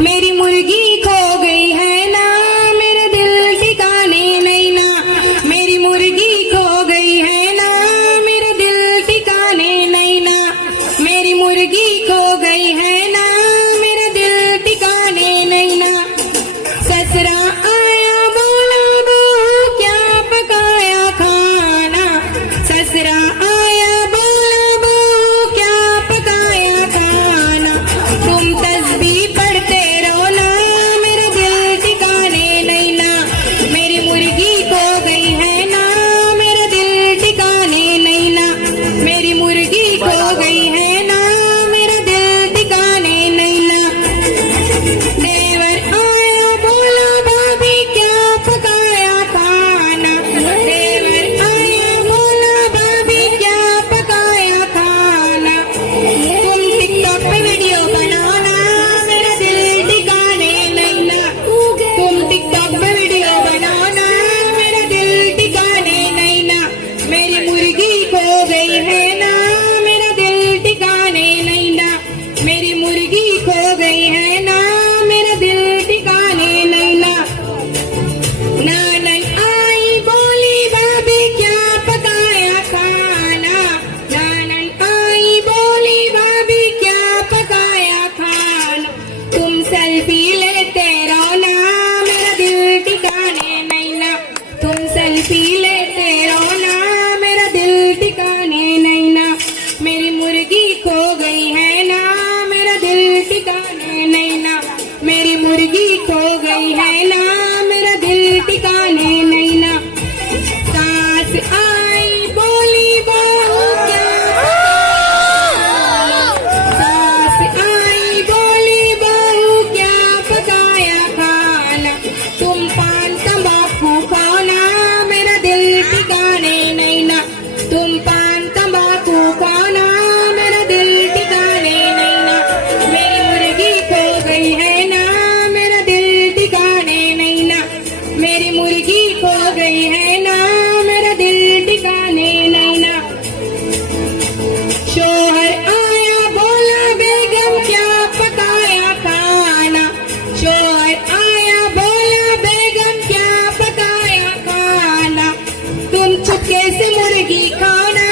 मेरी मुर्गी खो गई है ना, मेरा दिल ठिकाने नहीं ना। मेरी मुर्गी खो गई है ना, मेरा दिल ठिकाने नहीं ना। मेरी मुर्गी खो गई है ना, मेरा दिल ठिकाने नहीं ना। ससुरा आया बोला बहू क्या पकाया खाना। ससुरा आया बोला बहू क्या पकाया खाना। तुम तस्बीह पढ़ते रहो ना, मेरा दिल ठिकाने नहीं ना। मेरी मुर्गी खो गई है ना, मेरा दिल ठिकाने नहीं ना। मेरी मुर्गी खो गई है ना, मेरा दिल ठिकाने नहीं ना। देवर आया बोला भाभी क्या पकाया खाना। देवर आया बोला भाभी क्या पकाया खाना। तुम टिकटॉक पे वीडियो बनाना, मेरा दिल ठिकाने नहीं ना। तुम टिकटॉक पे वीडियो बनाना, मेरा दिल ठिकाने नहीं ना। मेरी मुर्गी खो गई है ना, मेरा दिल ठिकाने नहीं ना। मेरी मुर्गी खो गई है ना, मेरा दिल ठिकाने नहीं ना। नानन आई बोली भाभी क्या पकाया खाना। नानन आई बोली भाभी क्या पकाया खाना। तुम सेल्फी लेते रहो ना, मेरा दिल ठिकाने नहीं ना। तुम सेल्फी लेते रहो ना, मेरा दिल ठिकाने नहीं ना। मेरी मुर्गी खो गई है ना, मेरा दिल ठिकाने नहीं ना। मेरी मुर्गी खो गई है ना, मेरा दिल ठिकाने नहीं ना। सास आई बोली बहू क्या पकाया। सास आई बोली बहू क्या पकाया खाना। तुम पान तंबाकू खाओ ना, मेरा दिल ठिकाने नहीं ना। तुम पान तंबाकू खाओ ना, मेरा दिल ठिकाने नहीं ना। मेरी मुर्गी खो गई है ना, मेरा दिल ठिकाने नहीं ना। मेरी मुर्गी खो गई है ना, मेरा दिल ठिकाने नहीं ना। शोहर आया बोला बेगम क्या पकाया खाना। शोहर आया बोला बेगम क्या पकाया खाना। तुम चुपके से मुर्गी खाओ ना,